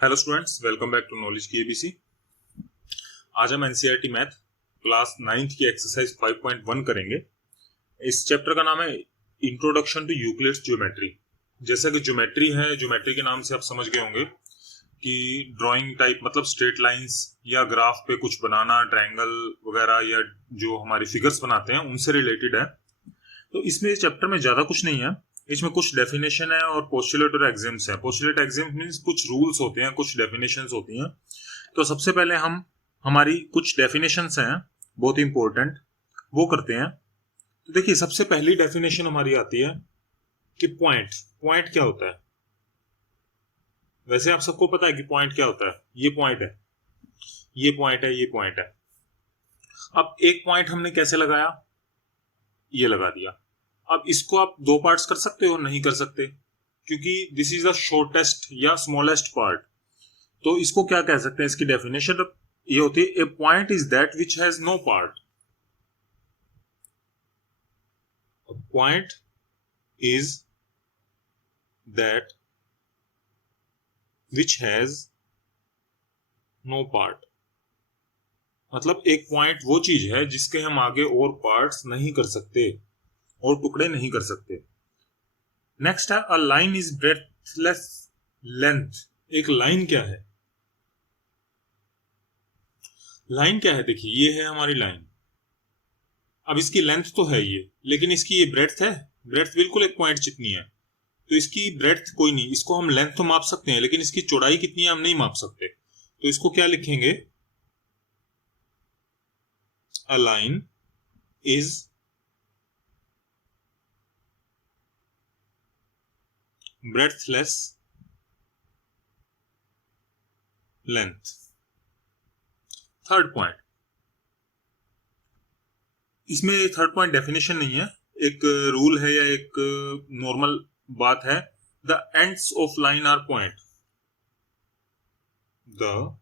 Hello students, welcome back to knowledge की ABC. आज हम एनसीईआरटी मैथ क्लास 9th की एक्सरसाइज 5.1 करेंगे। इस चैप्टर का नाम है इंट्रोडक्शन टू यूक्लिड्स ज्योमेट्री। जैसा कि ज्योमेट्री है, ज्योमेट्री के नाम से आप समझ गए होंगे कि ड्राइंग टाइप मतलब स्ट्रेट लाइंस या ग्राफ पे कुछ बनाना, ट्रायंगल वगैरह या जो हमारी फिगर्स बनाते हैं उनसे रिलेटेड है। तो इसमें इस चैप्टर में ज्यादा कुछ नहीं है। इसमें कुछ डेफिनेशन है और पोस्टुलेट और एग्जाम्स है। पोस्टुलेट एग्जाम मींस कुछ रूल्स होते हैं, कुछ डेफिनेशंस होती हैं। तो सबसे पहले हम हमारी कुछ डेफिनेशंस हैं बहुत इंपॉर्टेंट, वो करते हैं। तो देखिए, सबसे पहली डेफिनेशन हमारी आती है कि पॉइंट पॉइंट क्या होता है। वैसे आप सबको पता है कि पॉइंट क्या होता है। ये पॉइंट है, ये पॉइंट है, ये पॉइंट है। अब एक पॉइंट हमने कैसे लगाया, ये लगा दिया। अब इसको आप दो पार्ट्स कर सकते हो, नहीं कर सकते, क्योंकि दिस इज द शॉर्टेस्ट या स्मॉलेस्ट पार्ट। तो इसको क्या कह सकते हैं, इसकी डेफिनेशन ये होती है, a point is that which has no part. Point is that which has no part. मतलब एक पॉइंट वो चीज है जिसके हम आगे और पार्ट्स नहीं कर सकते और टुकड़े नहीं कर सकते। नेक्स्ट है, अ लाइन इज ब्रेथलेस लेंथ। एक लाइन क्या है, लाइन क्या है? देखिए, ये है हमारी लाइन। अब इसकी लेंथ तो है ये, लेकिन इसकी ये ब्रेड्थ है। ब्रेड्थ बिल्कुल एक पॉइंट जितनी है। तो इसकी ब्रेड्थ कोई नहीं, इसको हम लेंथ तो माप सकते हैं, लेकिन इसकी चौड़ाई कितनी है हम नहीं माप सकते। तो इसको क्या लिखेंगे, a line is breadthless length. Third point, इसमें थर्ड पॉइंट डेफिनेशन नहीं है, एक रूल है या एक नॉर्मल बात है। The ends of line are point. The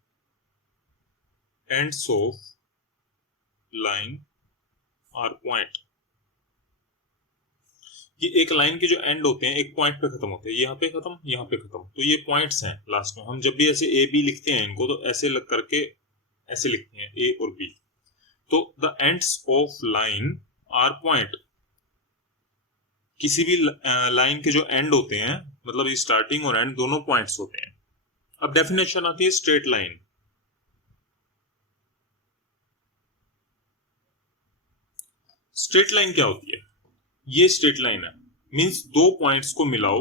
ends of line are point. ये एक लाइन के जो एंड होते हैं एक पॉइंट पे खत्म होते हैं, यहाँ पे खत्म, यहाँ पे खत्म, तो ये पॉइंट्स हैं लास्ट में। हम जब भी ऐसे ए बी लिखते हैं इनको, तो ऐसे लग करके ऐसे लिखते हैं, ए और बी। तो the ends of line are point. किसी भी लाइन के जो एंड होते हैं, मतलब स्टार्टिंग और एंड दोनों पॉइंट्स होते हैं। अब डेफिनेशन आती है स्ट्रेट लाइन। स्ट्रेट लाइन क्या होती है? ये स्ट्रेट लाइन है, मींस दो पॉइंट्स को मिलाओ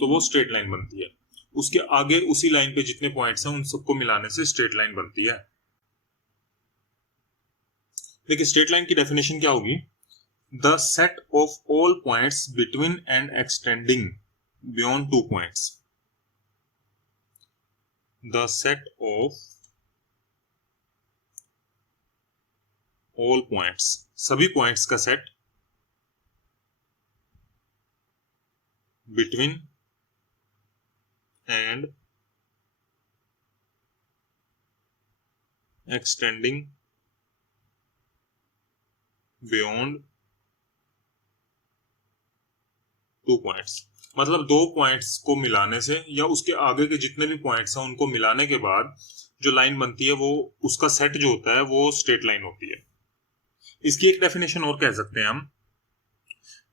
तो वो स्ट्रेट लाइन बनती है। उसके आगे उसी लाइन पे जितने पॉइंट्स हैं उन सबको मिलाने से स्ट्रेट लाइन बनती है। देखिए, स्ट्रेट लाइन की डेफिनेशन क्या होगी, the set of all points between and extending beyond two points. The set of all points, सभी पॉइंट्स का set, between and extending beyond two points. मतलब दो पॉइंट्स को मिलाने से या उसके आगे के जितने भी पॉइंट्स हैं उनको मिलाने के बाद जो लाइन बनती है, वो उसका सेट जो होता है वो स्ट्रेट लाइन होती है। इसकी एक डेफिनेशन और कह सकते हैं हम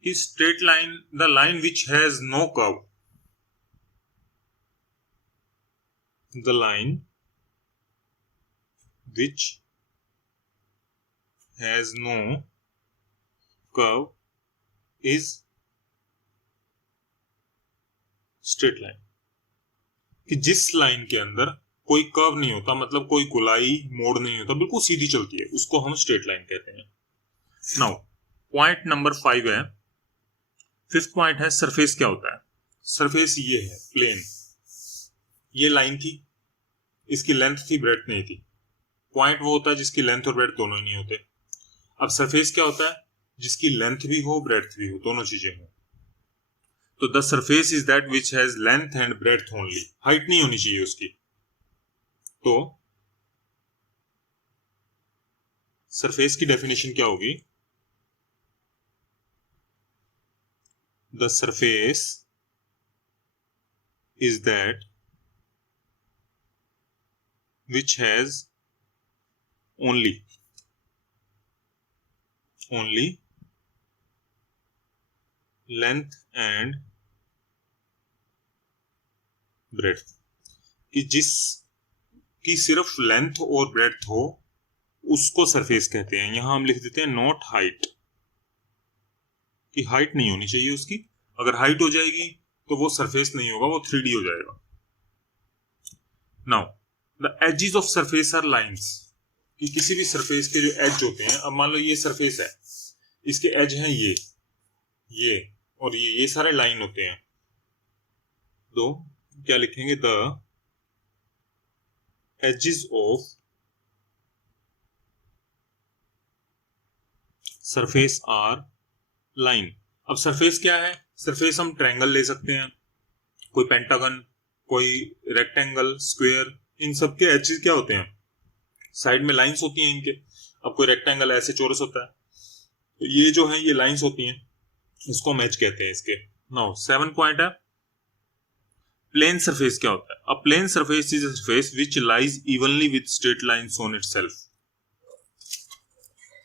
कि straight line, the line which has no curve. The line which has no curve is straight line. कि जिस लाइन के अंदर कोई कर्व नहीं होता, मतलब कोई गोलाई मोड़ नहीं होता, बिल्कुल सीधी चलती है, उसको हम स्ट्रेट लाइन कहते हैं। नाउ पॉइंट नंबर 5 है, फिफ्थ पॉइंट है सरफेस क्या होता है। सरफेस ये है प्लेन, ये लाइन थी, इसकी लेंथ थी, ब्रेड्थ नहीं थी। पॉइंट वो होता है जिसकी लेंथ और ब्रेड्थ दोनों ही नहीं होते। अब सरफेस क्या होता है, जिसकी लेंथ भी हो ब्रेड्थ भी हो, दोनों चीजें हो। तो the surface is that which has length and breadth only. Height नहीं होनी चाहिए उसकी। तो सरफेस की डेफिनेशन क्या होगी, the surface is that which has only length and breadth, कि जिसकी सिर्फ लेंथ और ब्रेड्थ हो उसको सरफेस कहते हैं। यहां हम लिख देते हैं नॉट हाइट, कि हाइट नहीं होनी चाहिए उसकी। अगर हाइट हो जाएगी तो वो सरफेस नहीं होगा, वो 3D हो जाएगा। Now the edges of surface are lines, कि किसी भी सरफेस के जो एज होते हैं, अब मान लो ये सरफेस है, इसके एज हैं ये और ये सारे लाइन होते हैं। तो क्या लिखेंगे? The edges of surface are line. अब सरफेस क्या है? सरफेस हम ट्रायंगल ले सकते हैं, कोई पेंटागन, कोई रेक्टेंगल, स्क्वायर, इन सब के एजेस क्या होते हैं? साइड में लाइंस होती हैं इनके। अब कोई रेक्टेंगल ऐसे चौरस होता है, तो ये जो है ये लाइंस होती हैं, इसको हम एज कहते हैं इसके। नाउ 7 पॉइंट है प्लेन सरफेस क्या होता है? A plane surface is a surface which lies evenly with straight lines on itself.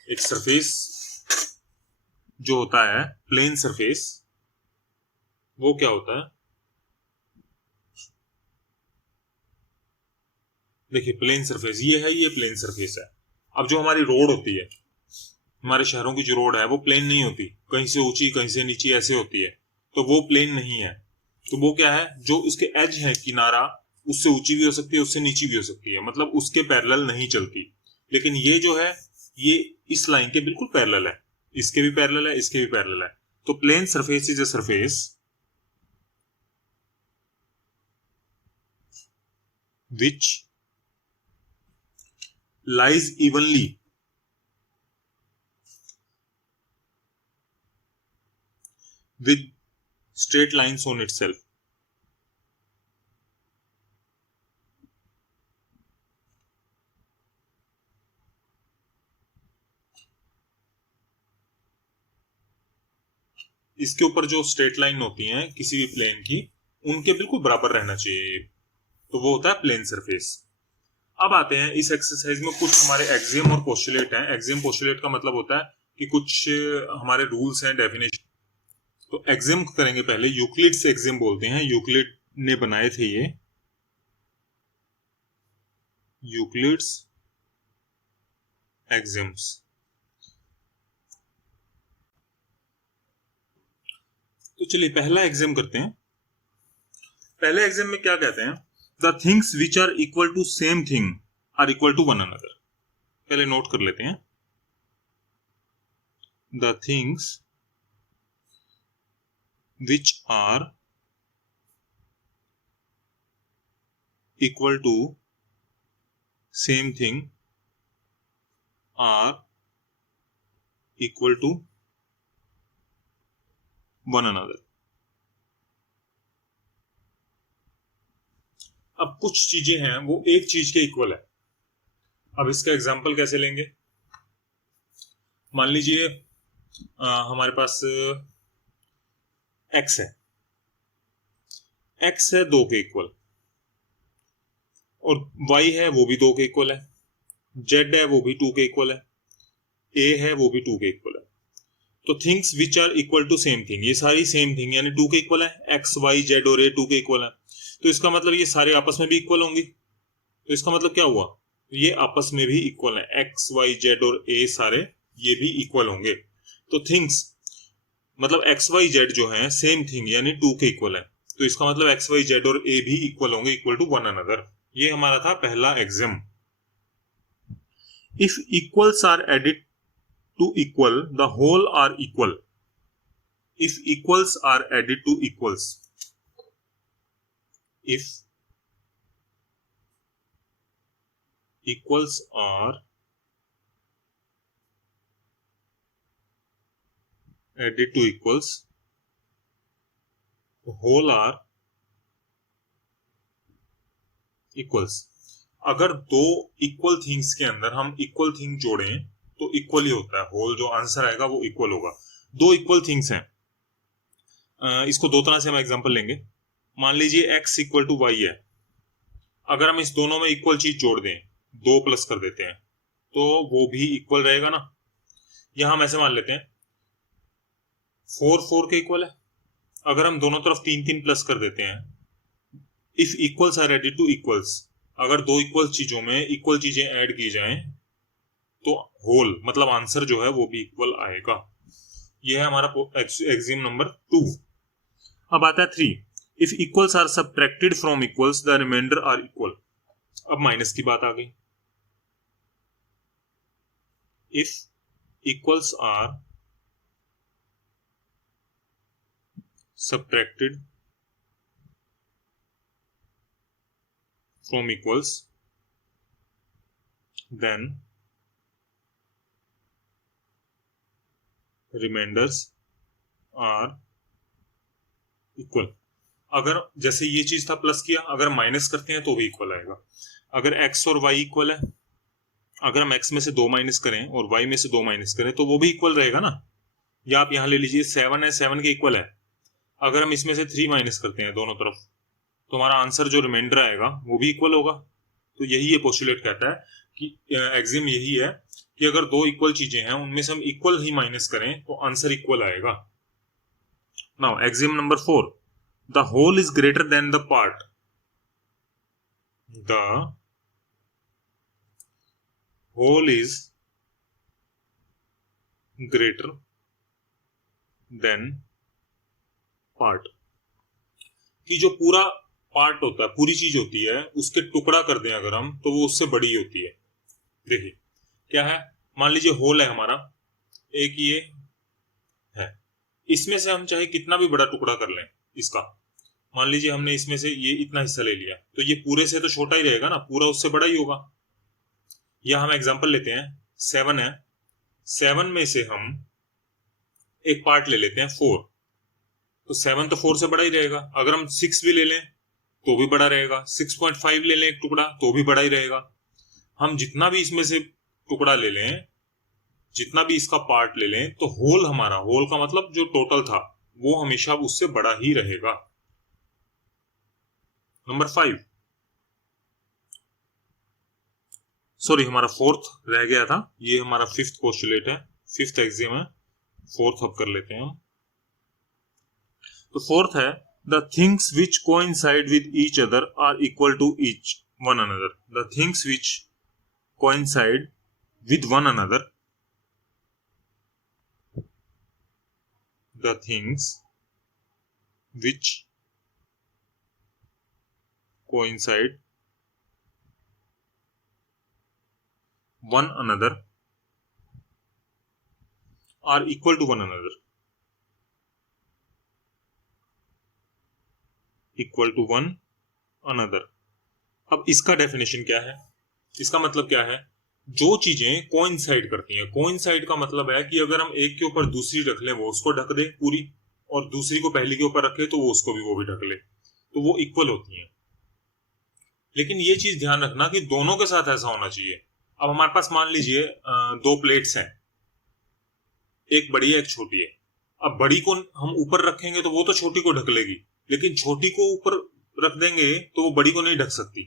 एक सरफेस जो होता है प्लेन सरफेस, वो क्या होता है? देखिए प्लेन सरफेस ये है, ये प्लेन सरफेस है। अब जो हमारी रोड होती है, हमारे शहरों की जो रोड है वो प्लेन नहीं होती, कहीं से ऊंची कहीं से नीची ऐसे होती है, तो वो प्लेन नहीं है। तो वो क्या है? जो उसके एज है किनारा, उससे ऊंची भी हो सकती है, उससे नीची भी हो सकती है, मतलब उसके पैरेलल नहीं चलती। लेकिन ये जो है ये इस लाइन के बिल्कुल पैरेलल है, इसके भी पैरेलल है, इसके भी पैरेलल है। तो plane surface is a surface which lies evenly with straight lines on itself. इसके ऊपर जो स्ट्रेट लाइन होती हैं किसी भी प्लेन की, उनके बिल्कुल बराबर रहना चाहिए, तो वो होता है प्लेन सरफेस। अब आते हैं इस एक्सरसाइज में कुछ हमारे एक्सियम और पोस्टुलेट हैं। एक्सियम पोस्टुलेट का मतलब होता है कि कुछ हमारे रूल्स हैं, डेफिनेशन। तो एक्सियम करेंगे पहले, यूक्लिड्स एक्सियम बोलते हैं, यूक्लिड ने बनाए थे ये यूक्लिड्स एक्सियम्स। तो चलिए पहला एक्सियम करते हैं। पहले एक्सियम में क्या कहते हैं? The things which are equal to same thing are equal to one another. पहले नोट कर लेते हैं। The things which are equal to same thing are equal to one another. अब कुछ चीजें हैं वो एक चीज के इक्वल है। अब इसका एग्जांपल कैसे लेंगे? मान लीजिए हमारे पास x है, x है 2 के इक्वल, और y है वो भी 2 के इक्वल है, z है वो भी 2 के इक्वल है, a है वो भी 2 के इक्वल है। तो things which are equal to same thing, ये सारी सेम थिंग यानी 2 के इक्वल है, x y z और a 2 के इक्वल है। तो इसका मतलब ये सारे आपस में भी इक्वल होंगी। तो इसका मतलब क्या हुआ? ये आपस में भी इक्वल है, x y z और a सारे ये भी इक्वल होंगे। तो थिंग्स मतलब x y z जो है सेम थिंग यानी 2 के इक्वल है, तो इसका मतलब x y z और a भी इक्वल होंगे, इक्वल टू वन अनदर। ये हमारा था पहला axiom. If equals are added to equal the whole are equal. If equals are added to equals, if equals are added to equals, whole are equals। अगर दो equal things के अंदर हम equal thing जोड़ें तो इक्वल ही होता है, whole जो आंसर आएगा वो इक्वल होगा। दो इक्वल थिंग्स हैं, इसको दो तरह से हम एग्जांपल लेंगे। मान लीजिए x इक्वल टू वाई है। अगर हम इस दोनों में इक्वल चीज जोड़ दें, 2 प्लस कर देते हैं, तो वो भी इक्वल रहेगा ना। यहां हम ऐसे मान लेते हैं 4 4 के इक्वल है। अगर हम दोनों तरफ 3 3 प्लस कर देते हैं, if equals are added to equals, अगर दो इक्वल चीजों में इक्वल चीजें ऐड की जाएं तो होल मतलब आंसर जो है वो भी इक्वल आएगा। यह है हमारा एक्सियम नंबर 2। अब आता है 3, if equals are subtracted from equals the remainder are equal. अब माइनस की बात आ गई। If equals are subtracted from equals, then remainders are equal। अगर जैसे ये चीज था प्लस किया, अगर माइनस करते हैं तो भी इक्वल आएगा। अगर x और y इक्वल है, अगर हम x में से 2 माइनस करें और y में से 2 माइनस करें तो वो भी इक्वल रहेगा ना। या आप यहां ले लीजिए 7 है, 7 के इक्वल है। अगर हम इसमें से 3 माइनस करते हैं दोनों तरफ तो हमारा आंसर जो रिमाइंडर आएगा वो भी इक्वल होगा। तो यही ये पोस्टुलेट कहता है कि एक्सियम यही है कि अगर दो इक्वल चीजें हैं उनमें से हम इक्वल ही माइनस करें तो आंसर इक्वल आएगा। Now axiom number 4, the whole is greater than the part. The whole is greater than part, कि जो पूरा पार्ट होता है, पूरी चीज होती है, उसके टुकड़ा कर दें अगर हम तो वो उससे बड़ी होती है। देखिए क्या है, मान लीजिए होल है हमारा, एक ये है, इसमें से हम चाहे कितना भी बड़ा टुकड़ा कर लें इसका, मान लीजिए हमने इसमें से ये इतना हिस्सा ले लिया तो ये पूरे से तो छोटा ही रहेगा ना, पूरा उससे बड़ा ही होगा। या हम एग्जांपल लेते हैं 7 है, 7 में से हम एक पार्ट ले लेते हैं 4, तो 7 तो 4 से बड़ा ही रहेगा। अगर हम 6 भी ले लें तो भी बड़ा रहेगा, 6.5 ले लें एक टुकड़ा तो भी बड़ा ही रहेगा। हम जितना भी इसमें से टुकड़ा ले लें, जितना भी इसका पार्ट ले लें, तो होल हमारा, होल का मतलब जो टोटल था वो हमेशा उससे बड़ा ही रहेगा। नंबर 5, सॉरी हमारा 4th रह गया था, ये हमारा 5th पोस्टुलेट है, 5th एक्सियम है, 4th अब कर लेते हैं। तो 4th है the things which coincide with each other are equal to each one another। the things which coincide with one another, the things which coincide one another are equal to one another, equal to one another. अब इसका definition क्या है, इसका मतलब क्या है, जो चीजें कोइंसाइड करती हैं। कोइंसाइड का मतलब है कि अगर हम एक के ऊपर दूसरी रख लें वो उसको ढक दे पूरी, और दूसरी को पहली के ऊपर रखे तो वो उसको भी वो भी ढक ले, तो वो इक्वल होती हैं। लेकिन ये चीज ध्यान रखना कि दोनों के साथ ऐसा होना चाहिए। अब हमारे पास मान लीजिए 2 प्लेट्स हैं, एक बड़ी है एक छोटी है। अब बड़ी को हम ऊपर रखेंगे तो वो तो छोटी को ढक लेगी, लेकिन छोटी को ऊपर रख देंगे तो वो बड़ी को नहीं ढक सकती।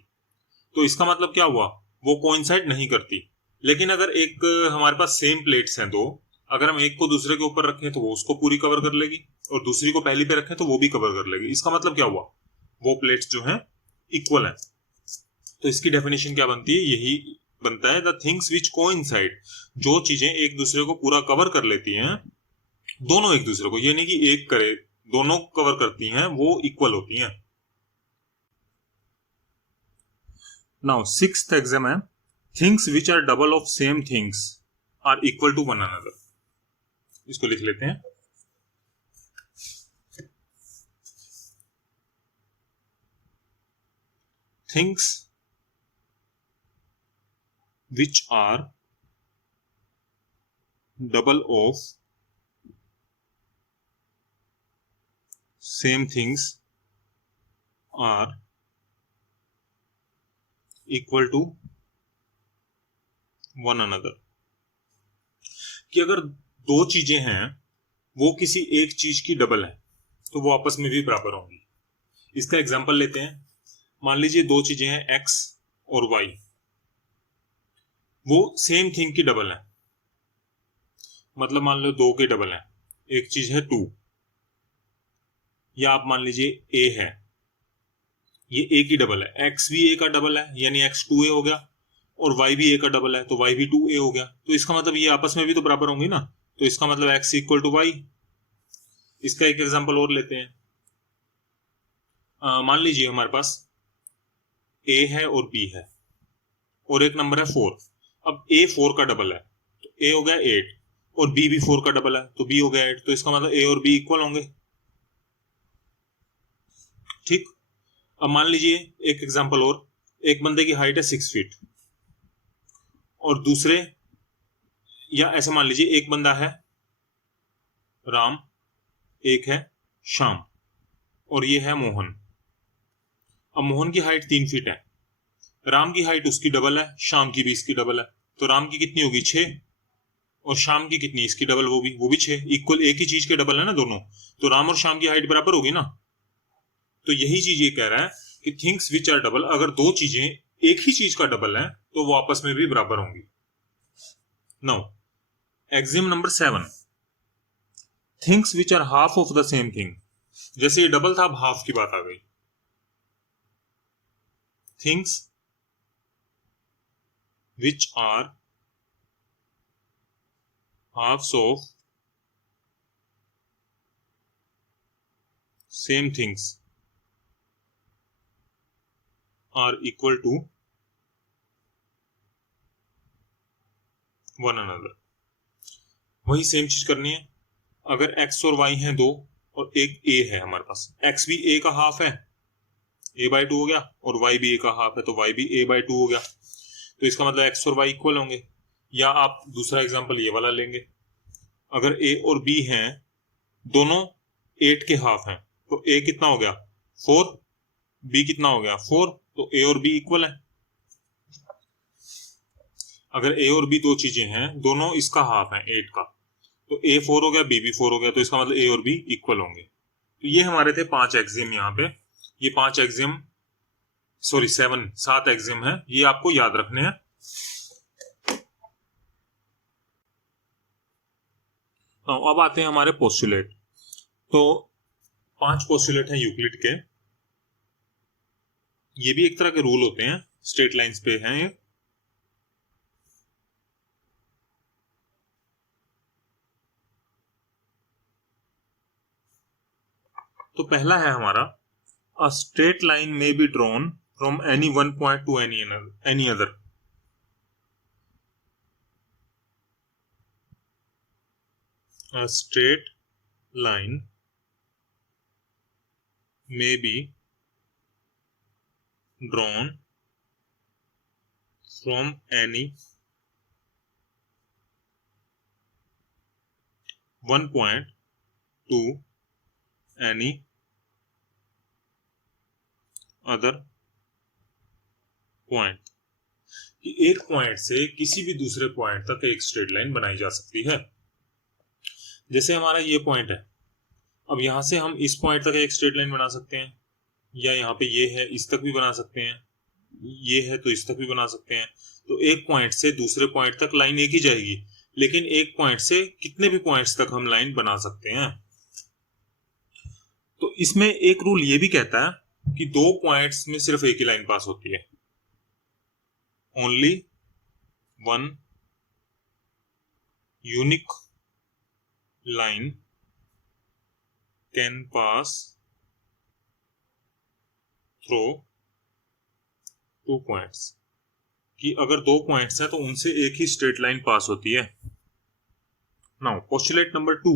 तो इसका मतलब क्या हुआ, वो कोइंसाइड नहीं करती। लेकिन अगर एक हमारे पास सेम प्लेट्स हैं 2, अगर हम एक को दूसरे के ऊपर रखें तो वो उसको पूरी कवर कर लेगी, और दूसरी को पहली पे रखें तो वो भी कवर कर लेगी। इसका मतलब क्या हुआ, वो प्लेट्स जो हैं इक्वल हैं। तो इसकी डेफिनेशन क्या बनती है, यही बनता है द थिंग्स विच कोइंसाइड, जो चीजें एक दूसरे को पूरा कवर कर लेती हैं, दोनों एक दूसरे को, ये नहीं कि एक करे, दोनों कवर करती हैं, वो इक्वल होती हैं। नाउ 6th एग्जाम है, things which are double of same things are equal to one another. इसको लिख लेते हैं। Things which are double of same things are equal to one another। कि अगर दो चीजें हैं वो किसी एक चीज की डबल है तो वो आपस में भी बराबर होंगी। इसका एग्जांपल लेते हैं। मान लीजिए दो चीजें हैं x और y, वो सेम थिंग की डबल है, मतलब मान लो दो के डबल है, एक चीज है 2, या आप मान लीजिए a है, ये a की डबल है, x भी a का डबल है यानी x 2a हो गया, और y भी a का डबल है तो y भी 2a हो गया। तो इसका मतलब ये आपस में भी तो बराबर होंगी ना, तो इसका मतलब x इक्वल टू y। इसका एक एग्जांपल और लेते हैं। मान लीजिए हमारे पास a है और b है और एक नंबर है 4। अब a 4 का डबल है तो a हो गया 8, और b भी 4 का डबल है तो b हो गया 8, तो इसका मतलब a और b इक्वल होंगे। ठीक। अब मान लीजिए एक एग्जांपल और, एक बंदे की हाइट है 6 फीट और दूसरे, या ऐसे मान लीजिए एक बंदा है राम, एक है श्याम, और ये है मोहन। अब मोहन की हाइट 3 फीट है, राम की हाइट उसकी डबल है, श्याम की भी इसकी डबल है, तो राम की कितनी होगी 6, और श्याम की कितनी, इसकी डबल, वो भी 6, इक्वल एक ही चीज के डबल है ना दोनों, तो राम और श्याम की हाइट बराबर होगी ना। तो यही चीज ये कह रहा है कि थिंग्स विच आर डबल, अगर दो चीजें एक ही चीज का डबल है तो वो आपस में भी बराबर होंगी। Now axiom number 7, things which are half of the same thing. जैसे ये डबल था, अब हाफ की बात आ गई। Things which are halves of same things are equal to one another. वही सेम चीज करनी है। अगर x और y हैं दो और एक a है हमारे पास, x भी a का हाफ है, a/2 हो गया, और y भी a का हाफ है तो y भी a/2 हो गया, तो इसका मतलब x और y इक्वल होंगे। या आप दूसरा एग्जांपल ये वाला लेंगे, अगर a और b हैं दोनों 8 के हाफ हैं तो a कितना हो गया 4, b कितना हो गया 4, तो a और b इक्वल है। अगर a और b दो चीजें हैं दोनों इसका हाफ है 8 का, तो a 4 हो गया, b भी 4 हो गया, तो इसका मतलब a और b इक्वल होंगे। तो ये हमारे थे 5 एक्सियम, यहाँ पे ये 5 एक्सियम, सॉरी 7 एक्सियम है, ये आपको याद रखने हैं। अब आते हैं हमारे पोस्टुलेट। तो 5 पोस्टुलेट हैं यूक्लिड के, ये भी एक तरह के रूल होते हैं, स्ट्रेट लाइंस पे हैं ये। तो पहला है हमारा, अ स्ट्रेट लाइन में be drawn from any one point two any other. A straight line may be drawn from any one point to any other point। कि एक पॉइंट से किसी भी दूसरे पॉइंट तक एक स्ट्रेट लाइन बनाई जा सकती है। जैसे हमारा ये पॉइंट है, अब यहां से हम इस पॉइंट तक एक स्ट्रेट लाइन बना सकते हैं, या यहाँ पे ये है इस तक भी बना सकते हैं, ये है तो इस तक भी बना सकते हैं। तो एक पॉइंट से दूसरे पॉइंट तक लाइन एक ही जाएगी, लेकिन एक पॉइंट से कितने भी पॉइंट्स तक हम लाइन बना सकते हैं। तो इसमें एक रूल ये भी कहता है कि दो पॉइंट्स में सिर्फ एक ही लाइन पास होती है, only one unique line can pass through two points. कि अगर दो पॉइंट्स हैं तो उनसे एक ही स्ट्रेट लाइन पास होती है। नाउ पोस्टुलेट नंबर 2,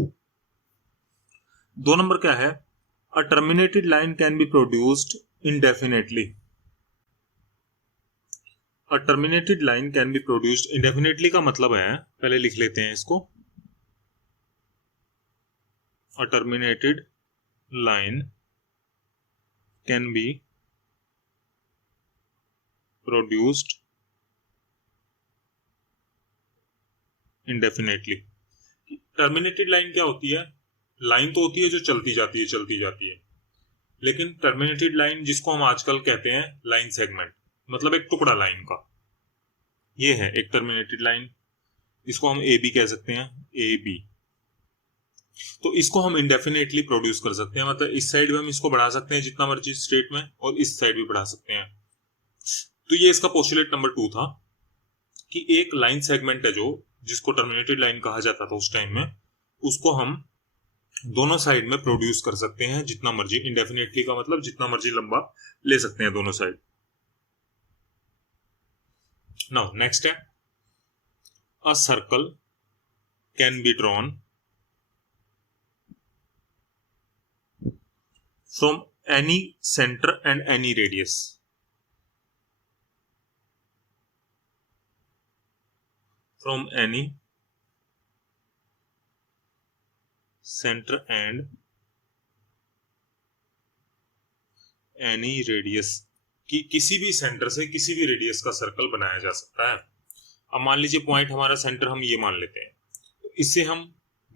2 नंबर क्या है, a terminated line can be produced indefinitely. A terminated line can be produced indefinitely का मतलब है, पहले लिख लेते हैं इसको, a terminated line can be produced indefinitely. Terminated line क्या होती है, लाइन तो होती है जो चलती जाती है, लेकिन टर्मिनेटेड लाइन जिसको हम आजकल कहते हैं लाइन सेगमेंट, मतलब एक टुकड़ा लाइन का, ये है एक टर्मिनेटेड लाइन। इसको हम ए बी कह सकते हैं, ए बी। तो इसको हम इंडेफिनेटली प्रोड्यूस कर सकते हैं, मतलब इस साइड में हम इसको बढ़ा सकते हैं जितना मर्जी स्ट्रेट में, और इस साइड भी बढ़ा सकते हैं। तो ये इसका पोस्टुलेट नंबर 2 था कि एक लाइन सेगमेंट है जो जिसको टर्मिनेटेड लाइन कहा जाता था उस टाइम में, उसको हम दोनों साइड में प्रोड्यूस कर सकते हैं जितना मर्जी, इंडेफिनेटली का मतलब जितना मर्जी लंबा ले सकते हैं दोनों साइड। नाउ नेक्स्ट है, a circle can be drawn from any centre and any radius. From any centre and any radius, कि किसी भी सेंटर से किसी भी रेडियस का सर्कल बनाया जा सकता है। अब मान लीजिए पॉइंट हमारा सेंटर हम ये मान लेते हैं, तो इससे हम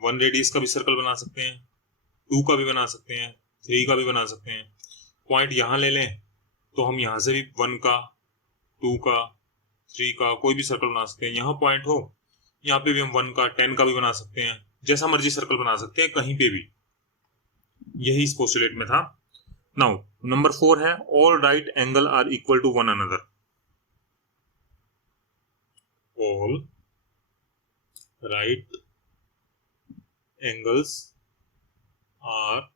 1 रेडियस का भी सर्कल बना सकते हैं, 2 का भी बना सकते हैं, 3 का भी बना सकते हैं। पॉइंट यहाँ ले लें तो हम यहाँ से भी 1 का, 2 का, 3 का कोई भी सर्कल बना सकते हैं। यहाँ पॉइंट हो, यहाँ पे भी हम 1 का, 10 का भी बना सकते हैं, जैसा मर्जी सर्कल बना सकते हैं कहीं पे भी। यही इस पोस्टुलेट में था। नाउ नंबर 4 है, all right angle are equal to one another. All right angles are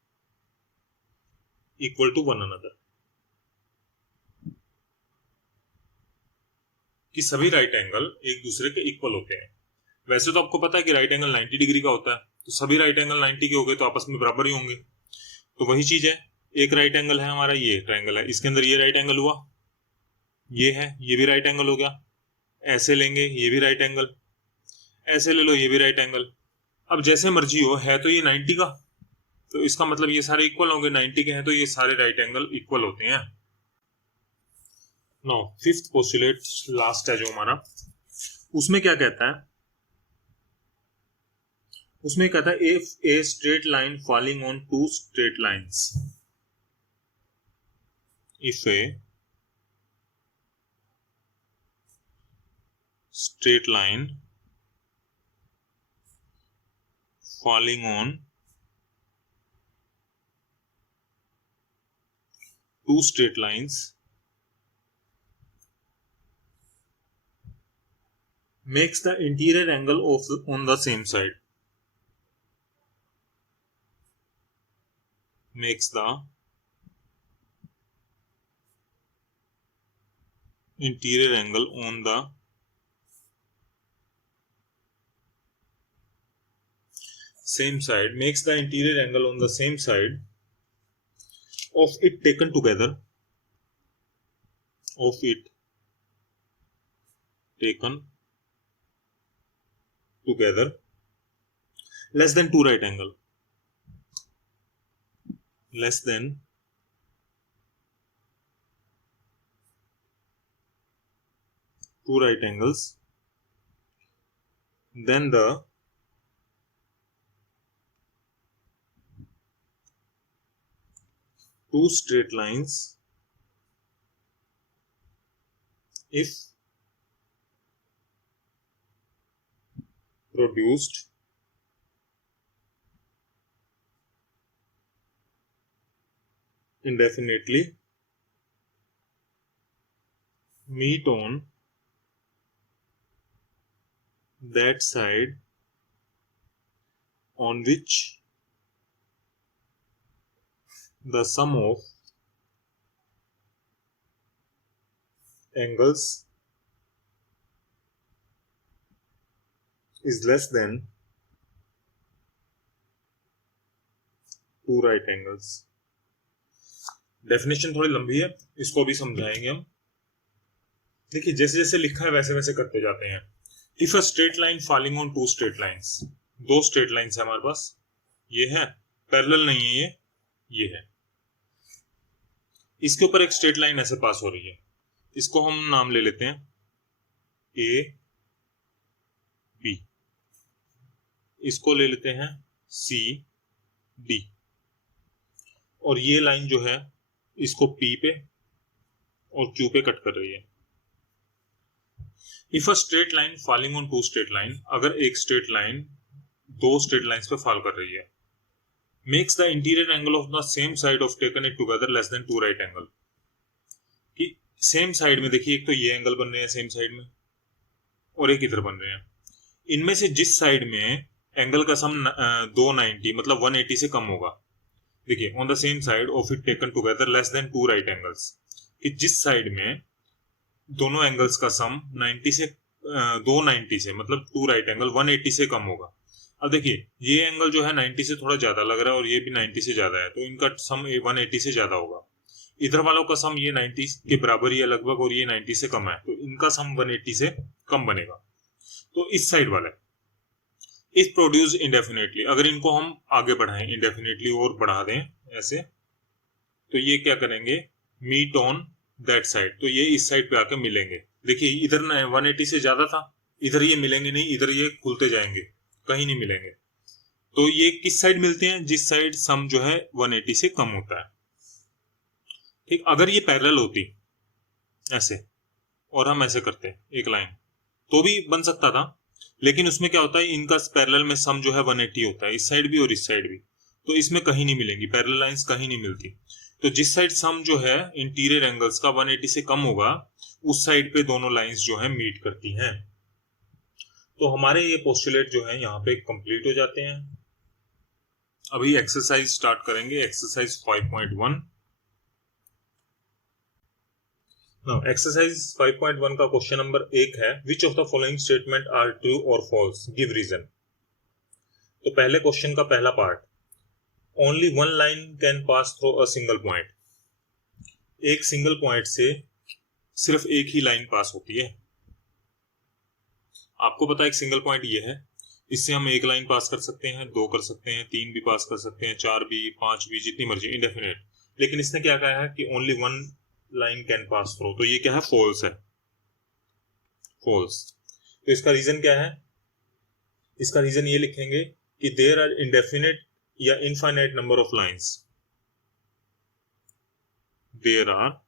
equal to one another, कि सभी राइट एंगल एक दूसरे के इक्वल होते हैं। वैसे तो आपको पता है कि राइट एंगल 90 डिग्री का होता है, तो सभी राइट एंगल 90 के हो गए तो आपस में बराबर ही होंगे। तो वही चीज है, एक राइट एंगल है हमारा, ये ट्रायंगल है, इसके अंदर ये राइट एंगल हुआ, ये है, ये भी राइट एंगल हो गया। ऐसे लेंगे, ये भी राइट एंगल, ऐसे ले लो, ये भी राइट एंगल। अब जैसे मर्जी हो, है तो ये 90 का, तो इसका मतलब ये सारे इक्वल होंगे। 90 के हैं तो ये सारे राइट एंगल इक्वल होते हैं। नो, फिफ्थ पोस्टुलेट लास्ट है जो हमारा, उसमें क्या कहता है, उसमें कहता है if a straight line falling on two straight lines, if a straight line falling on two straight lines makes the interior angle on the same side, makes the interior angle on the same side, makes the interior angle on the same side of it taken together, of it taken together less than 2 right angle, less than 2 right angles, then the two straight lines if produced indefinitely meet on that side on which the sum of angles is less than 2 right angles। Definition थोड़ी लंबी है, इसको भी समझाएंगे हम। देखिए जैसे जैसे लिखा है वैसे वैसे करते जाते हैं। If a straight line falling on two straight lines, 2 straight lines है हमारे पास, ये है, पैरेलल नहीं है ये है, इसके ऊपर एक स्ट्रेट लाइन ऐसे पास हो रही है, इसको हम नाम ले लेते हैं ए बी, इसको ले लेते हैं सी डी, और ये लाइन जो है इसको P पे और Q पे कट कर रही है। If a straight line falling on two straight line, अगर एक स्ट्रेट लाइन दो स्ट्रेट लाइंस पे फॉल कर रही है, makes the interior angle of the same side of taken it together less than 2 right angle. कि सेम साइड में देखिए, एक तो ये एंगल बन रहे हैं सेम साइड में और एक इधर बन रहे हैं, इनमें से जिस साइड में एंगल का सम 290 मतलब 180 से कम होगा, देखिए on the same side of it taken together less than 2 right angles, कि जिस साइड में दोनों एंगल्स का सम 90 से 290 से मतलब 2 राइट एंगल 180 से कम होगा। अब देखिए ये एंगल जो है 90 से थोड़ा ज्यादा लग रहा है और ये भी 90 से ज्यादा है, तो इनका सम 180 से ज्यादा होगा। इधर वालों का सम ये 90 के बराबर ही है लगभग और ये 90 से कम है, तो इनका सम 180 से कम बनेगा। तो इस साइड वाला इज प्रोड्यूस इंडेफिनेटली, अगर इनको हम आगे बढ़ाएं इंडेफिनेटली और बढ़ा दें ऐसे, तो ये क्या करेंगे, मीट ऑन दैट साइड, तो ये इस साइड पे आके मिलेंगे। देखिए इधर 180 से ज्यादा था, इधर ये मिलेंगे नहीं, इधर ये खुलते जाएंगे, कहीं नहीं मिलेंगे। तो ये किस साइड मिलते हैं, जिस साइड सम जो है 180 से कम होता है। ठीक, अगर ये पैरेलल होती ऐसे और हम ऐसे करते एक लाइन तो भी बन सकता था, लेकिन उसमें क्या होता है, इनका पैरेलल में सम जो है 180 होता है, इस साइड भी और इस साइड भी, तो इसमें कहीं नहीं मिलेंगी, पैरेलल लाइंस कहीं नहीं मिलती। तो जिस साइड सम जो है इंटीरियर एंगल्स का 180 से कम होगा, उस साइड पे दोनों लाइंस जो है मीट करती हैं। तो हमारे ये पोस्टुलेट जो है यहाँ पे कंप्लीट हो जाते हैं। अभी एक्सरसाइज स्टार्ट करेंगे, एक्सरसाइज 5.1। नाउ एक्सरसाइज 5.1 का क्वेश्चन नंबर 1 है, which of the following statement are true or false, give reason. तो पहले क्वेश्चन का पहला part, only one line can pass through a single point, एक सिंगल पॉइंट से सिर्फ एक ही लाइन पास होती है। आपको पता है एक सिंगल पॉइंट ये है, इससे हम एक लाइन पास कर सकते हैं, दो कर सकते हैं, तीन भी पास कर सकते हैं, चार भी, पांच भी, जितनी मर्जी, इंडेफिनेट। लेकिन इसने क्या कहा है कि only one line can pass through, तो ये क्या है, फॉल्स है, फॉल्स। तो इसका रीजन क्या है, इसका रीजन ये लिखेंगे कि देयर आर इंडेफिनेट या infinite number of lines, there are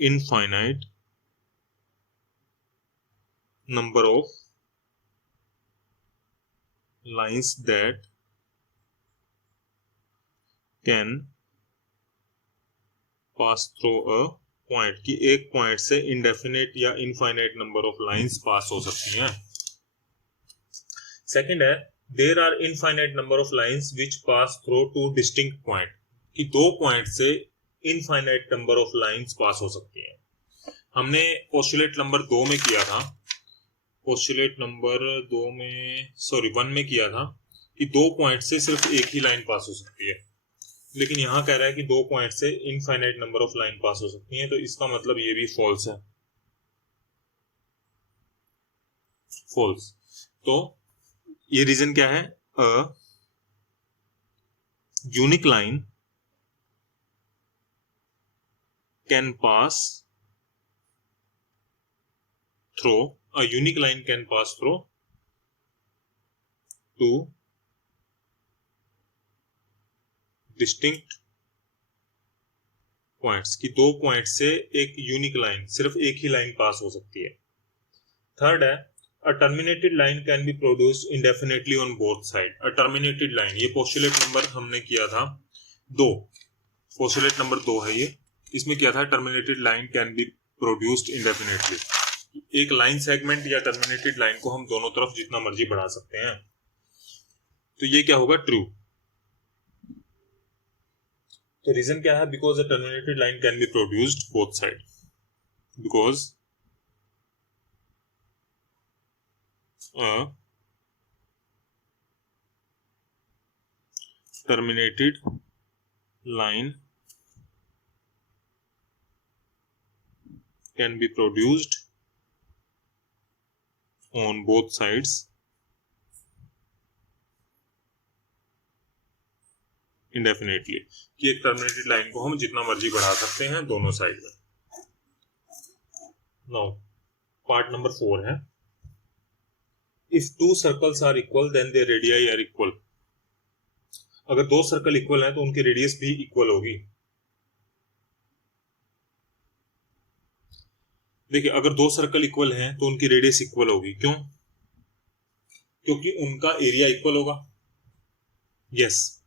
infinite number of lines that can pass through a point, कि एक पॉइंट से इंडेफिनेट या इनफाइनाइट नंबर ऑफ लाइंस पास हो सकती हैं। सेकंड है, there are infinite number of lines which pass through two distinct point, कि दो पॉइंट से इनफाइनाइट नंबर ऑफ लाइंस पास हो सकती हैं। हमने पोस्टुलेट नंबर 2 में किया था, पोस्टुलेट नंबर 2 में, सॉरी 1 में किया था कि दो पॉइंट से सिर्फ एक ही लाइन पास हो सकती है, लेकिन यहां कह रहा है कि दो पॉइंट से इनफाइनाइट नंबर ऑफ लाइन पास हो सकती है, तो इसका मतलब ये भी फॉल्स है, फॉल्स। तो ये रीजन क्या है, a unique line can pass through, a unique line can pass through two distinct points, कि दो पॉइंट से एक यूनिक लाइन, सिर्फ एक ही लाइन पास हो सकती है। थर्ड है, a terminated line can be produced indefinitely on both side, a terminated line, ये पोस्टुलेट नंबर हमने किया था 2, पोस्टुलेट नंबर 2 है ये, इसमें क्या था, terminated line can be produced indefinitely, एक लाइन सेगमेंट या टर्मिनेटेड लाइन को हम दोनों तरफ जितना मर्जी बढ़ा सकते हैं, तो ये क्या होगा, ट्रू। तो रीजन क्या है, because a terminated line can be produced both side, because terminated line can be produced on both sides indefinitely, कि एक टर्मिनेटेड लाइन को हम जितना मर्जी बढ़ा सकते हैं दोनों साइड में। नाउ पार्ट नंबर 4 है, if two circles are equal then their radii are equal. अगर दो सर्कल इक्वल हैं तो उनकी रेडियस भी इक्वल होगी। देखिए, अगर दो सर्कल इक्वल हैं तो उनकी रेडियस इक्वल होगी। क्यों? क्योंकि उनका एरिया इक्वल होगा। यस,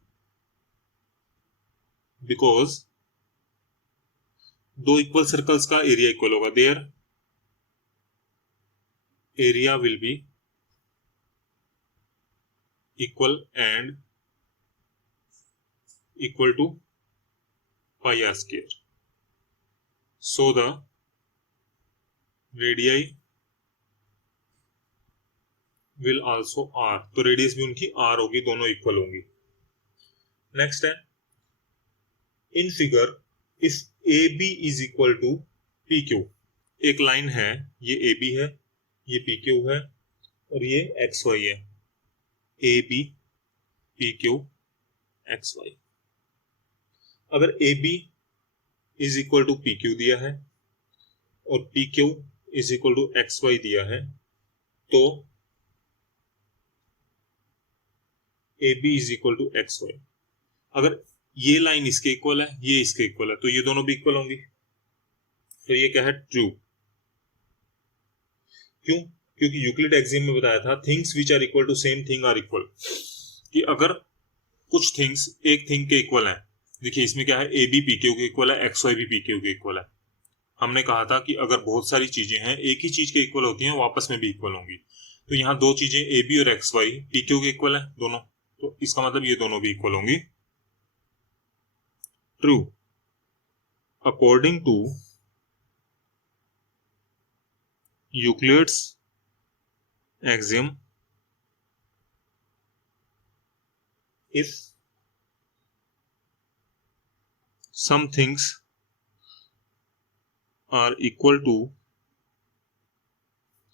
बिकॉज दो इक्वल सर्कल्स का एरिया इक्वल होगा। Their area will be equal and equal to pi r square. So the radii will also r, तो रेडियस भी उनकी आर होगी, दोनों इक्वल होंगी। नेक्स्ट है, in figure if A B is equal to P Q. एक line है, ये ए बी है, ये पी क्यू है और ये एक्स वाई है। A B P Q X Y. अगर A B is equal to P Q दिया है और P Q is equal to X Y दिया है, तो A B is equal to X Y. अगर ये लाइन इसके इक्वल है, ये इसके इक्वल है, तो ये दोनों भी इक्वल होंगी। तो ये क्या है? ट्रू। क्यों? क्योंकि यूक्लिड एक्सियम में बताया था things which are equal to same thing are equal, कि अगर कुछ थिंग्स एक थिंग के इक्वल हैं। देखिए इसमें क्या है, ए बी पी क्यू के इक्वल है, एक्स वाई भी पी क्यू के इक्वल है। हमने कहा था कि अगर बहुत सारी चीजें हैं एक ही चीज के इक्वल होती हैं, वो आपस में भी इक्वल होंगी। तो यहाँ दो चीजें ए बी और एक्स वाई पी क्यू के इक्वल है दोनों, तो इसका मतलब ये दोनों भी इक्वल होंगी। True. According to Euclid's axiom, if some things are equal to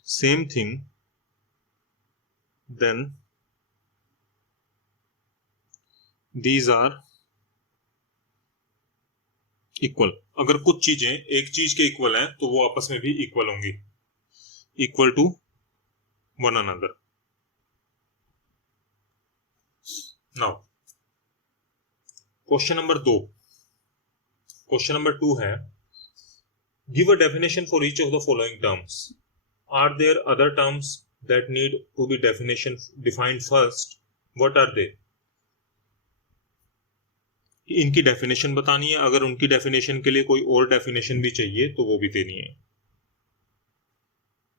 same thing, then these are equal। अगर कुछ चीजें एक चीज के इक्वल हैं तो वो आपस में भी इक्वल होंगी, equal to one another. Now question number 2। Question number 2 है, give a definition for each of the following terms. Are there other terms that need to be defined first? What are they? इनकी definition बतानी है। अगर उनकी definition के लिए कोई और डेफिनेशन भी चाहिए तो वो भी देनी है।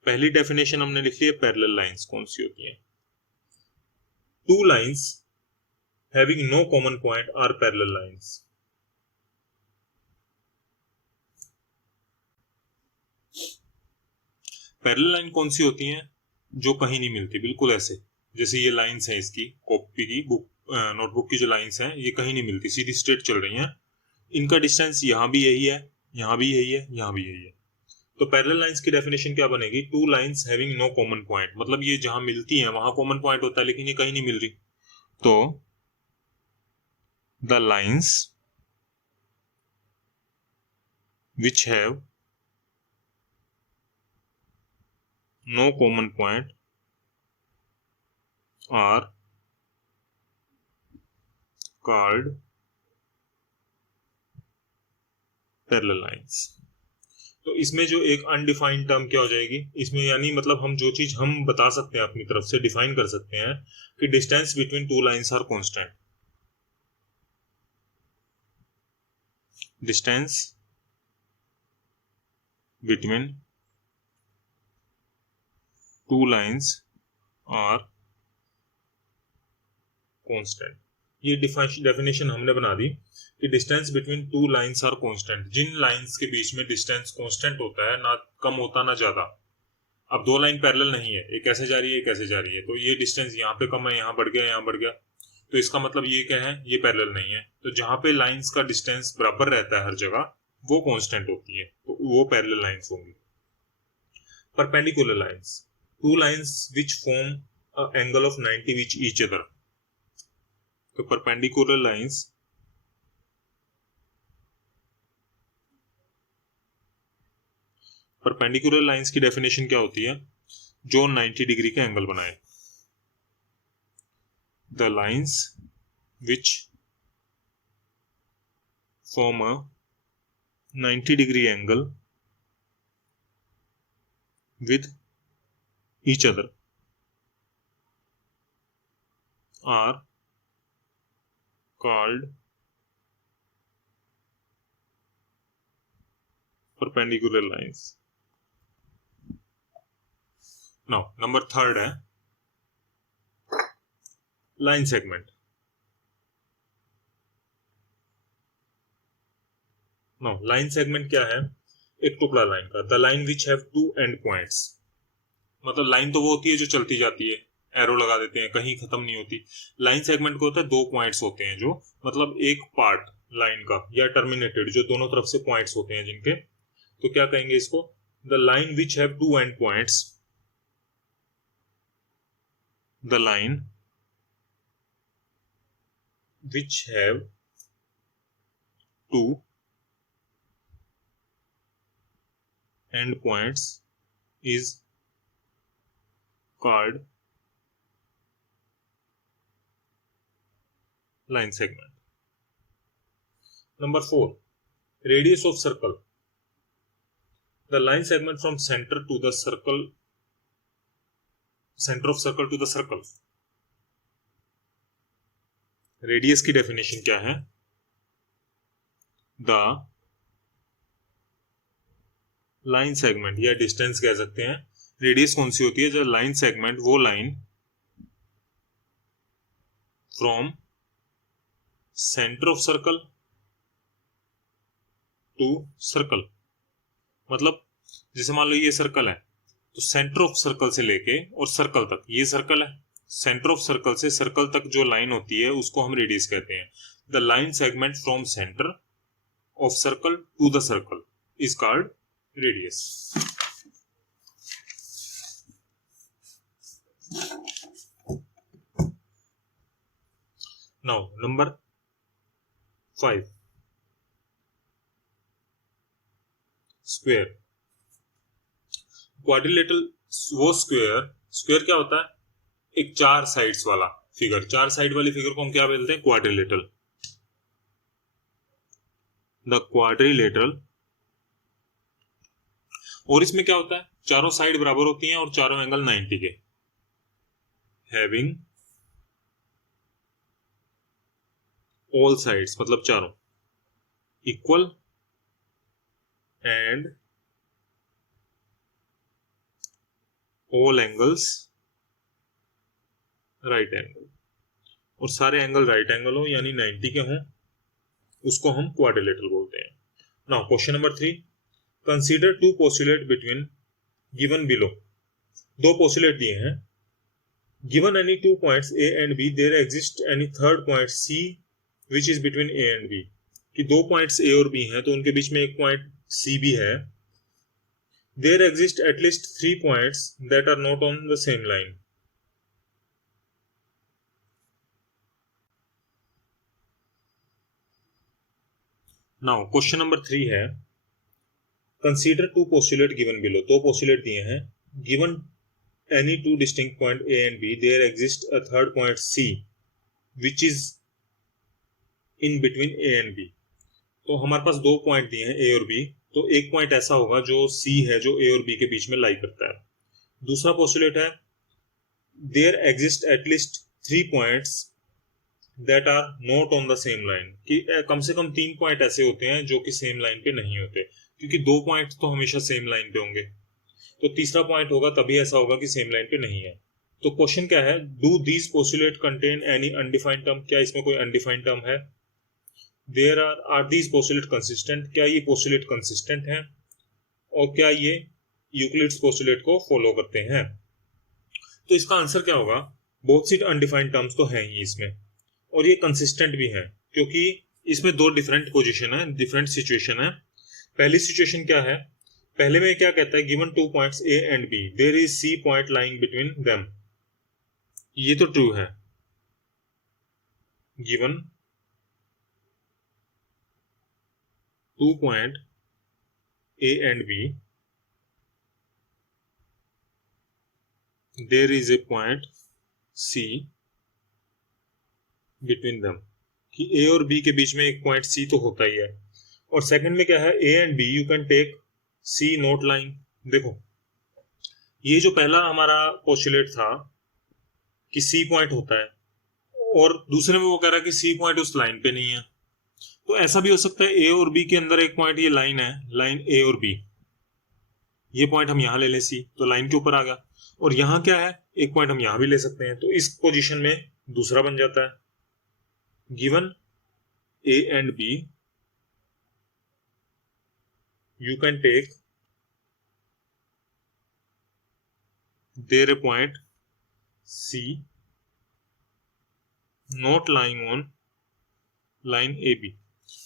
पहली डेफिनेशन हमने लिख ली है, पैरेलल लाइंस कौन सी होती हैं? Two lines having no common point are parallel lines. Parallel line कौन सी होती हैं? जो कहीं नहीं मिलती, बिल्कुल ऐसे जैसे ये लाइंस हैं इसकी कॉपी की बुक नोटबुक की जो लाइंस हैं, ये कहीं नहीं मिलती, सीधी स्ट्रेट चल रही हैं। इनका डिस्टेंस यहाँ भी यही है, यहाँ भी यही है, यहाँ भी यही है। तो पैरेलल लाइंस की डेफिनेशन क्या बनेगी? Two lines having no common point, मतलब ये जहां मिलती हैं वहां कॉमन पॉइंट होता है, लेकिन ये कहीं नहीं मिल रही। तो the lines which have no common point are called parallel lines. तो इसमें जो एक अनडिफाइंड टर्म क्या हो जाएगी इसमें, यानी मतलब हम जो चीज हम बता सकते हैं अपनी तरफ से डिफाइन कर सकते हैं कि distance between two lines are constant. Distance between two lines are constant. ये डेफिनेशन हमने बना दी कि distance between two lines are constant. जिन लाइंस के बीच में डिस्टेंस कांस्टेंट होता है, ना कम होता ना ज्यादा। अब दो लाइन पैरेलल नहीं है, एक ऐसे जा रही है एक ऐसे जा रही है, तो ये डिस्टेंस यहाँ पे कम है, यहाँ बढ़ गया, यहाँ बढ़ गया, तो इसका मतलब ये क्या है? ये पैरेलल नहीं है। तो जहां पे लाइंस का डिस्टेंस बराबर रहता है हर जगह, वो कांस्टेंट होती है, तो वो पैरेलल लाइंस होंगी। Perpendicular lines, two lines which form a angle of 90 which each other. तो परपेंडिकुलर लाइंस की डेफिनेशन क्या होती है? जो 90 डिग्री का एंगल बनाए। The lines which form a 90-degree angle with each other are called perpendicular lines. Now, number 3 है line segment. No, line segment क्या है? एक टुकड़ा लाइन का. The line which have two end points. मतलब line तो वो होती है जो चलती जाती है, एरो लगा देते हैं, कहीं खत्म नहीं होती. लाइन सेगमेंट को होता है 2 पॉइंट्स होते हैं, जो मतलब एक पार्ट लाइन का या टर्मिनेटेड, जो दोनों तरफ से पॉइंट्स होते हैं जिनके. तो क्या कहेंगे इसको? The line which have two end points. The line which have two end points is called line segment. Number 4, radius of circle. The line segment from center to the circle, center of circle to the circle. Radius की definition क्या है? The line segment या distance कह सकते हैं. Radius कौन सी होती है? जो लाइन सेगमेंट, वो line from centre of circle to circle. मतलब जैसे मान लो ये सर्कल है, तो सेंटर ऑफ सर्कल से लेके और सर्कल तक, ये सर्कल है, सेंटर ऑफ सर्कल से सर्कल तक जो लाइन होती है उसको हम रेडियस कहते हैं. The line segment from centre of circle to the circle is called radius. Now number 5, square. Quadrilateral वो स्क्वायर क्या होता है? एक 4 साइड्स वाला फिगर. 4 साइड वाली फिगर को हम क्या बोलते हैं? क्वाड्रिलेटरल. The quadrilateral. और इसमें क्या होता है? चारों साइड बराबर होती हैं और चारों एंगल 90 के. हैविंग ऑल साइड्स, मतलब चारों equal and all angles right angle. और सारे एंगल राइट एंगल हो, यानी 90 के हों, उसको हम क्वाड्रिलेटरल बोलते हैं. Now question number 3, consider 2 postulate between given below. 2 postulate दिए हैं. Given any 2 points A and B, there exist any third point C which is between A and B. कि 2 पॉइंट्स A और B हैं, तो उनके बीच में एक पॉइंट C भी है. There exist at least 3 points that are not on the same line. Now question number 3 है, consider 2 postulate given below. 2 postulate दिए हैं. Given any 2 distinct point A and B, there exist a third point C which is in between A and B. तो हमारे पास 2 point दिए हैं A और B. तो एक पॉइंट ऐसा होगा जो C है, जो A और B के बीच में लाई करता है. दूसरा पोस्टुलेट है, there exist at least 3 points that are not on the same line. कि कम से कम 3 पॉइंट ऐसे होते हैं जो कि सेम लाइन पे नहीं होते, क्योंकि 2 पॉइंट तो हमेशा सेम लाइन पे होंगे. तो तीसरा पॉइंट होगा तभी ऐसा होगा कि सेम लाइन पे नहीं है. तो क्वेश्चन क्या है? Do these postulate contain any undefined term. क्या इसमें कोई अनडिफाइंड टर्म है? There are these postulate consistent. क्या ये पोस्टुलेट कंसिस्टेंट है? और क्या ये यूक्लिड्स पोस्टुलेट को फॉलो करते हैं? तो इसका आंसर क्या होगा? बहुत सी अनडिफाइंड टर्म्स तो हैं ही इसमें, और ये कंसिस्टेंट भी है, क्योंकि इसमें 2 डिफरेंट पोजीशन है, डिफरेंट सिचुएशन है. पहली सिचुएशन क्या है? पहले में क्या कहता है? Given 2 points A and B, there is C point lying between them. ये तो ट्रू है. Given 2 point A and B, there is a point C between them, कि ए और बी के बीच में एक पॉइंट सी तो होता ही है। और सेकंड में क्या है, A and B you can take C not line. देखो ये जो पहला हमारा पोस्टुलेट था कि सी पॉइंट होता है, और दूसरे में वो कह रहा है कि सी पॉइंट उस लाइन पे नहीं है। तो ऐसा भी हो सकता है ए और बी के अंदर एक पॉइंट, ये लाइन है, लाइन ए और बी, ये पॉइंट हम यहां ले लें सी, तो लाइन के ऊपर आ गया। और यहां क्या है, एक पॉइंट हम यहां भी ले सकते हैं, तो इस पोजीशन में दूसरा बन जाता है, given A and B you can take there a point C not lying on line A B,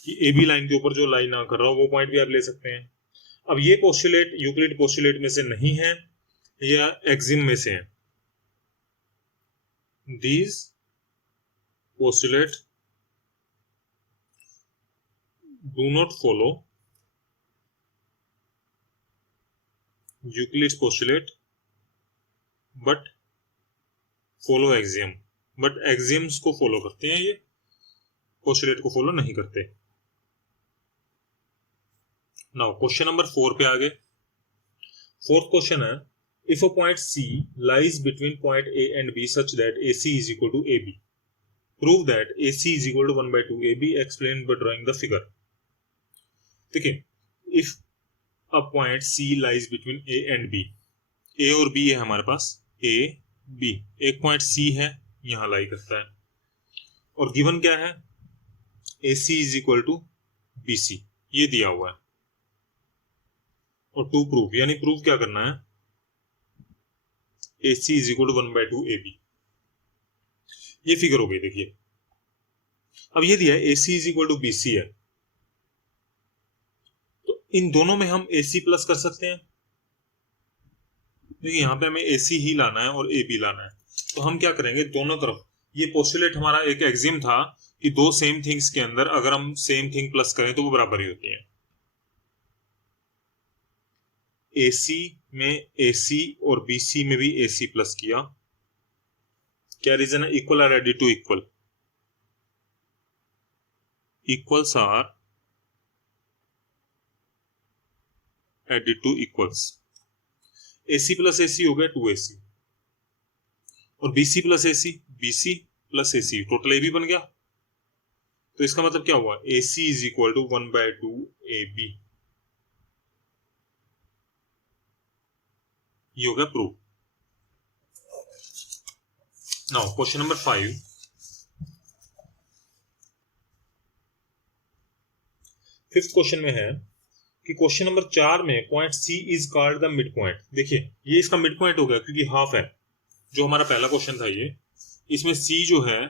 कि ए बी लाइन के ऊपर जो लाइन आ कर रहा हो वो पॉइंट भी आप ले सकते हैं। अब ये पोस्टुलेट यूक्लिड पोस्टुलेट में से नहीं है या एक्सिम में से है। These postulate do not follow Euclid's postulate but follow axiom, but axioms को फॉलो करते हैं, ये पोस्टुलेट को फॉलो नहीं करते। नाउ क्वेश्चन नंबर 4 पे आ गए। फोर्थ क्वेश्चन है, if a point C lies between point A and B such that AC is equal to AB, prove that AC is equal to 1/2 AB, explain by drawing the figure। देखिए, if a point C lies between A and B, A और B है हमारे पास, A B, एक point C है यहां लाई करता है, और गिवन क्या है, AC is equal to BC, ये दिया हुआ है। और टू प्रूव, यानी प्रूव क्या करना है, AC is equal to 1/2 AB, ये फिगर हो गई। देखिए अब ये दिया है AC is equal to BC है, तो इन दोनों में हम AC प्लस कर सकते हैं। देखिए यहाँ पे हमें AC ही लाना है और AB लाना है, तो हम क्या करेंगे, दोनों तरफ, ये पोस्टुलेट हमारा एक एक्सिम था कि दो सेम थिंग्स के अंदर अगर हम सेम थिंग प्लस करें तो वो बराबर ही होती है। AC में AC और BC में भी AC प्लस किया, क्या रीजन है, equal are added to equal, equals are added to equals. AC plus AC हो गया 2AC, और BC plus AC, BC plus AC, total AB बन गया। तो इसका मतलब क्या हुआ, AC is equal to 1/2 AB, ये हो गया proof. Now question number 5, fifth question में है कि क्वेश्चन नंबर 4 में point C is called the mid point. देखिए ये इसका मिड पॉइंट हो गया क्योंकि हाफ है, जो हमारा पहला क्वेश्चन था ये, इसमें C जो है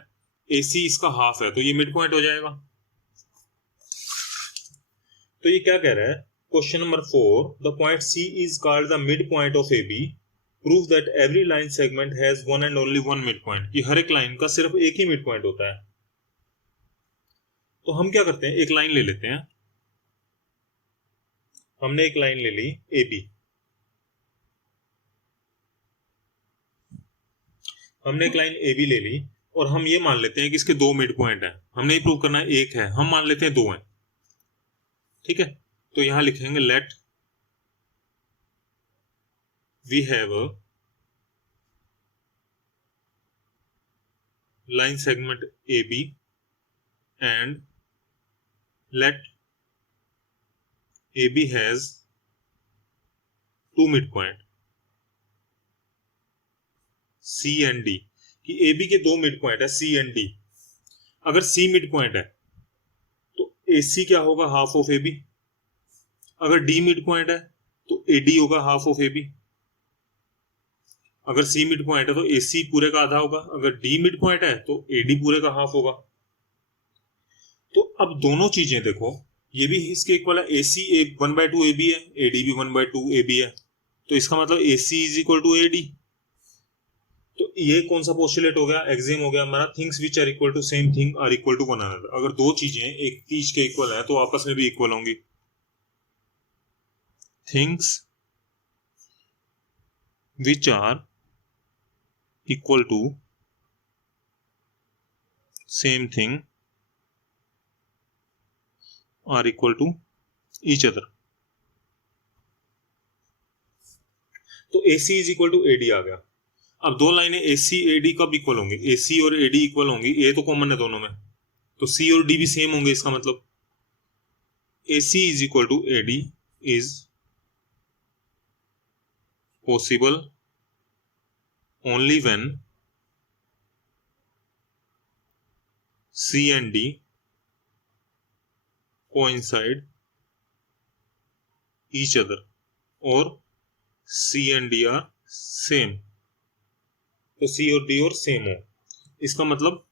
AC इसका हाफ है, तो ये मिड पॉइंट हो जाएगा। तो ये क्या कह रहा है, question number 4, the point C is called the mid point of AB, prove that every line segment has one and only one mid point, कि हर एक लाइन का सिर्फ एक ही मिड पॉइंट होता है। तो हम क्या करते हैं, एक लाइन ले लेते हैं, हमने एक लाइन ले ली AB, हमने एक लाइन AB ले ली, और हम ये मान लेते हैं कि इसके दो मिड पॉइंट है। हमने ये प्रूव करना है एक है, हम मान लेते हैं दो हैं, ठीक है। तो यहां लिखेंगे let we have a line segment AB and let AB has two midpoint C and D, कि AB के दो मिड पॉइंट है C and D। अगर C मिड पॉइंट है तो AC क्या होगा, हाफ ऑफ AB। अगर D मिड पॉइंट है तो AD होगा हाफ ऑफ AB। अगर C मिड पॉइंट है तो AC पूरे का आधा होगा, अगर D मिड पॉइंट है तो AD पूरे का हाफ होगा। तो अब दोनों चीजें देखो, ये भी इसके इक्वल है, AC 1/2 AB है, AD भी 1/2 AB है, तो इसका मतलब AC is equal to AD। तो ये कौन सा पोस्टुलेट हो गया, एक्सिम हो गया हमारा, things which are equal to same thing are equal to one another. अगर दो चीजें एक चीज के इक्वल है तो आपस में भी इक्वल होंगी। Things which are equal to same thing are equal to each other. तो AC is equal to AD आ गया। अब दो लाइनें AC AD कब इक्वल होंगी? AC और AD इक्वल होंगी, A तो कॉमन है दोनों में, तो C और D भी सेम होंगे। इसका मतलब AC is equal to AD is possible only when C and D coincide each other or C and D are same। तो C और D और सेम हो, इसका मतलब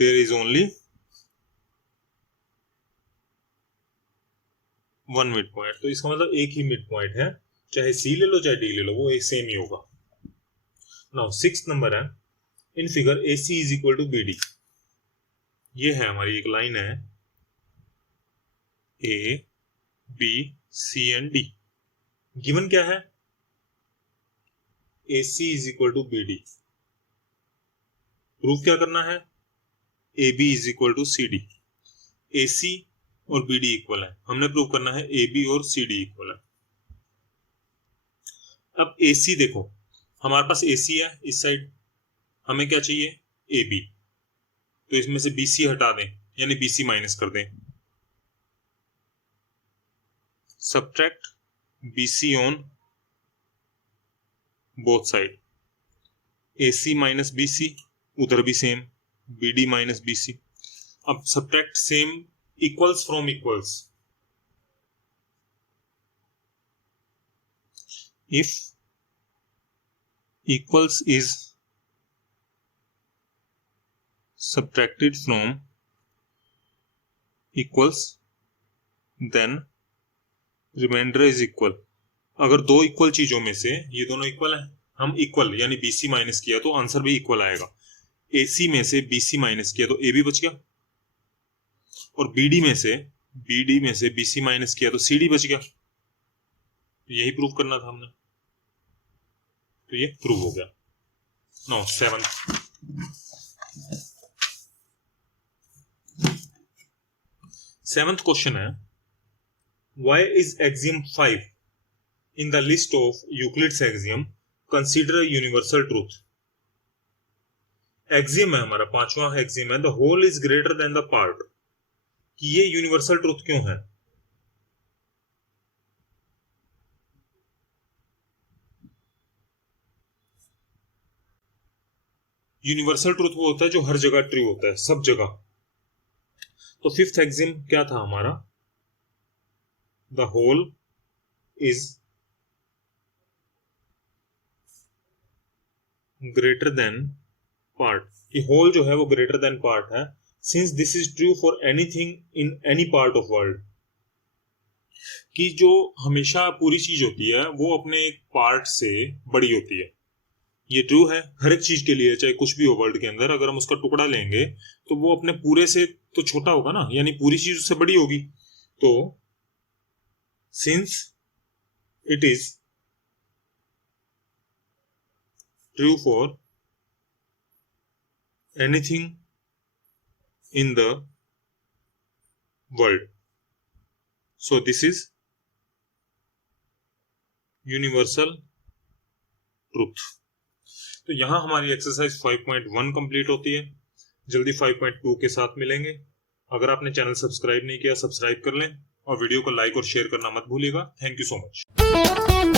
there is only one mid point. तो इसका मतलब एक ही मिड पॉइंट है, चाहे C ले लो चाहे D ले लो, वो एक सेम ही होगा। नाउ 6th नंबर है, in figure AC is equal to BD। ये है हमारी एक लाइन है A B C and D। Given क्या है? AC is equal to BD। Proof क्या करना है? AB is equal to CD। AC और BD इक्वल है, हमने प्रूव करना है AB और CD इक्वल है। अब AC देखो, हमारे पास AC है इस साइड, हमें क्या चाहिए? AB। तो इसमें से BC हटा दें, यानी BC माइनस कर दें। Subtract BC on both side. AC minus BC, उधर भी सेम, BD माइनस BC। अब subtract same equals from equals। if equals is subtracted from equals then remainder is equal। अगर दो इक्वल चीजों में से ये दोनों इक्वल है, हम इक्वल यानी BC माइनस किया तो आंसर भी इक्वल आएगा। AC में से BC माइनस किया तो AB बच गया, और BD में से BC माइनस किया तो CD बच गया। यही प्रूव करना था हमने, तो ये प्रूव हो गया। नो 7th क्वेश्चन है, why is axiom 5 in the list of Euclid's axiom consider a universal truth। Axiom है हमारा, 5वां एक्सियम है, the whole is greater than the part। कि ये यूनिवर्सल ट्रूथ क्यों है? यूनिवर्सल ट्रूथ वो होता है जो हर जगह ट्रू होता है, सब जगह। तो 5th एक्सियम क्या था हमारा? The whole is greater than part. कि होल जो है वो ग्रेटर देन पार्ट है, since this is true for anything in any part of world. कि जो हमेशा पूरी चीज होती है वो अपने एक पार्ट से बड़ी होती है। ये ट्रू है हर एक चीज के लिए, चाहे कुछ भी हो वर्ल्ड के अंदर, अगर हम उसका टुकड़ा लेंगे तो वो अपने पूरे से तो छोटा होगा ना, यानी पूरी चीज उससे बड़ी होगी। तो since it is true for anything in the world, so this is universal truth। तो यहां हमारी एक्सरसाइज 5.1 कंप्लीट होती है। जल्दी 5.2 के साथ मिलेंगे। अगर आपने चैनल सब्सक्राइब नहीं किया, सब्सक्राइब कर लें और वीडियो को लाइक और शेयर करना मत भूलिएगा। Thank you so much.